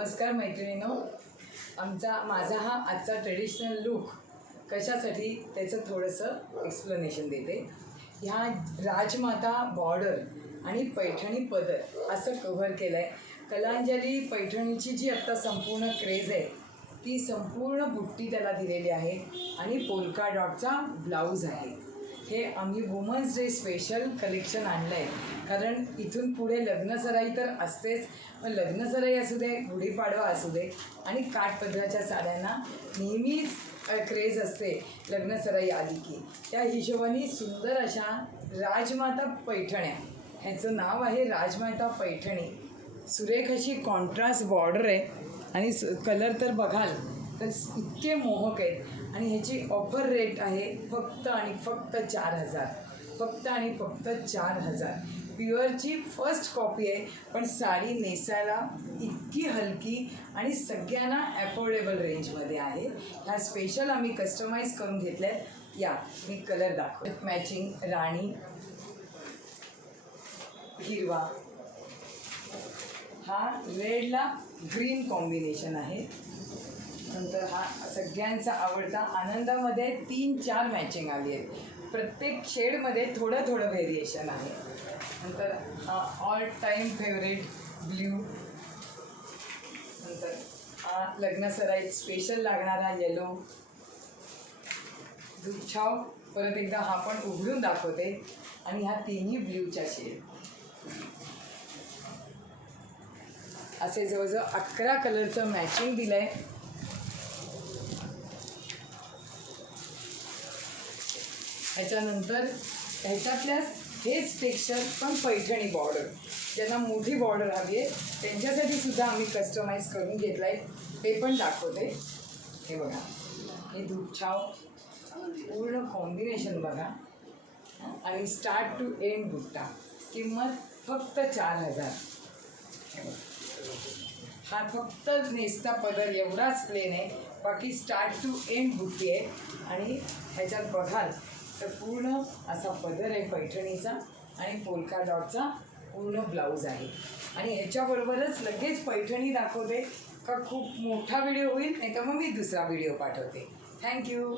नमस्कार मैत्रिणींनो, माझा हा आजचा ट्रेडिशनल लुक कशासाठी त्याचं थोडंसं एक्सप्लेनेशन देते। ह्या राजमाता बॉर्डर आणि पैठणी पदर असं कव्हर केलं आहे। कलांजली पैठणीची जी आत्ता संपूर्ण क्रेज आहे ती संपूर्ण बुट्टी त्याला दिलेली आहे आणि पोल्का डॉटचा ब्लाऊज आहे। हे आम्ही वुमन्स डे स्पेशल कलेक्शन आणलं आहे, कारण इथून पुढे लग्नसराई तर असतेच, पण लग्नसराई असू दे, गुढीपाडवा असू दे आणि काठपदराच्या साड्यांना नेहमीच क्रेज असते लग्नसराई आली की। त्या हिशोबाने सुंदर अशा राजमाता पैठण्या, ह्याचं नाव आहे राजमाता पैठणी। सुरेख अशी कॉन्ट्रास्ट बॉर्डर आहे आणि कलर तर बघाल तर इतके मोहक आहेत। आणि ह्याची ऑफर रेट आहे फक्त आणि फक्त 4,000, फक्त आणि फक्त 4,000। प्युअरची फर्स्ट कॉपी आहे, पण साडी नेसायला इतकी हलकी आणि सगळ्यांना ॲफोर्डेबल रेंजमध्ये आहे। ह्या स्पेशल आम्ही कस्टमाइज करून घेतल्या आहेत। या मी कलर दाखवते। मॅचिंग राणी हिरवा, हा रेडला ग्रीन कॉम्बिनेशन आहे। नंतर हा सगळ्यांचा आवडता आनंदामध्ये 3-4 मॅचिंग आली आहे। प्रत्येक शेडमध्ये थोडं थोडं व्हेरिएशन आहे। नंतर हा ऑल टाईम फेवरेट ब्ल्यू, नंतर हा लग्नसराईत स्पेशल लागणारा येलो, दुच्छाव, परत एकदा हा पण उघडून दाखवते। आणि ह्या तिन्ही ब्ल्यूच्या शेड, असे जवळजवळ 11 कलरचं मॅचिंग दिलं आहे। ह्याच्यानंतर ह्याच्यातल्याच हेच टेक्स्चर पण पैठणी बॉर्डर, ज्यांना मोठी बॉर्डर हवी आहे त्यांच्यासाठी सुद्धा आम्ही कस्टमाइज करून घेतला आहे, ते पण दाखवते। हे बघा, हे दुच्छाव पूर्ण कॉम्बिनेशन बघा आणि स्टार्ट टू एंड बुट्टा, किंमत फक्त 4,000। हा फक्त नेसता पदर एवढाच प्लेन आहे, बाकी स्टार्ट टू एंड बुट्टी आहे। आणि ह्याच्यात बघाल तर पूर्ण असा पदर आहे पैठणीचा आणि पोल्का डॉटचा पूर्ण ब्लाऊज आहे। आणि ह्याच्याबरोबरच लगेच पैठणी दाखवते का खूप मोठा व्हिडिओ होईल, नाही तर मग मी दुसरा व्हिडिओ पाठवते। थँक्यू।